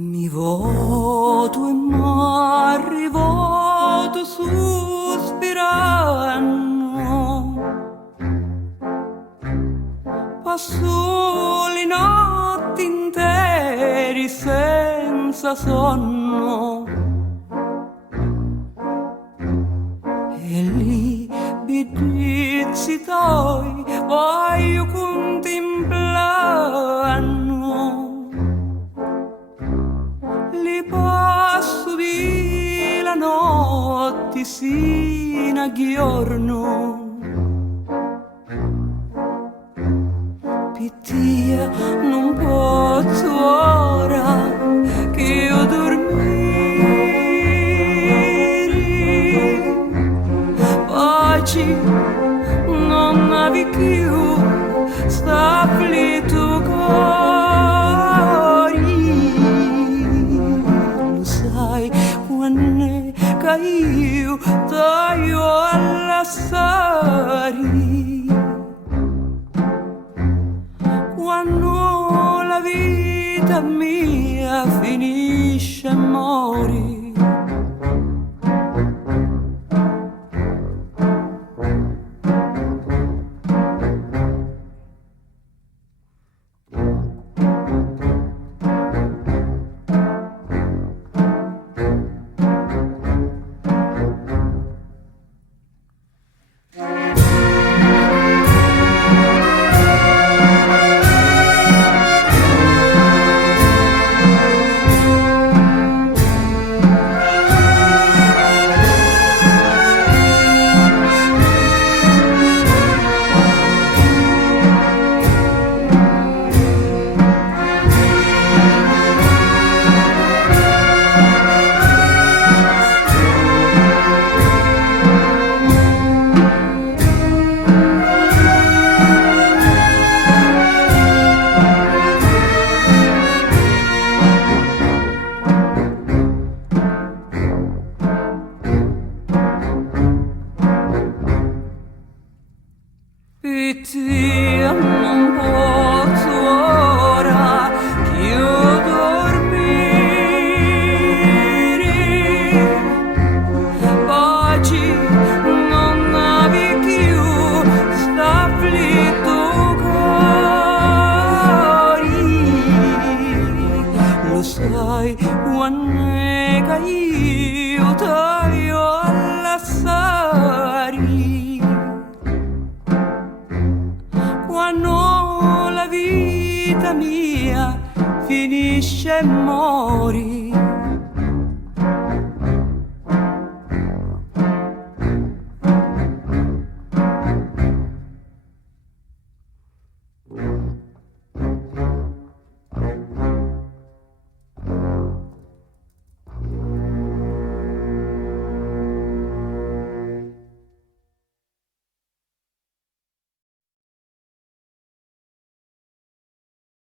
Mi voto e m'arrivoto sospirando, passo le notti intere senza sonno, e lì bidizi tuoi voglio contemplando. Li passo di la notte sino a giorno, pittia non posso ora che io dormire, pace non avevi più sta afflitto cuore. Che io taglio alla sari quando la vita mia finisce e mori. Pittia non posso ora che io dormire, pace non avevi più sta afflitto cuore. Lo sai quando è che io taglio alla sari, quando la vita mia finisce e mori.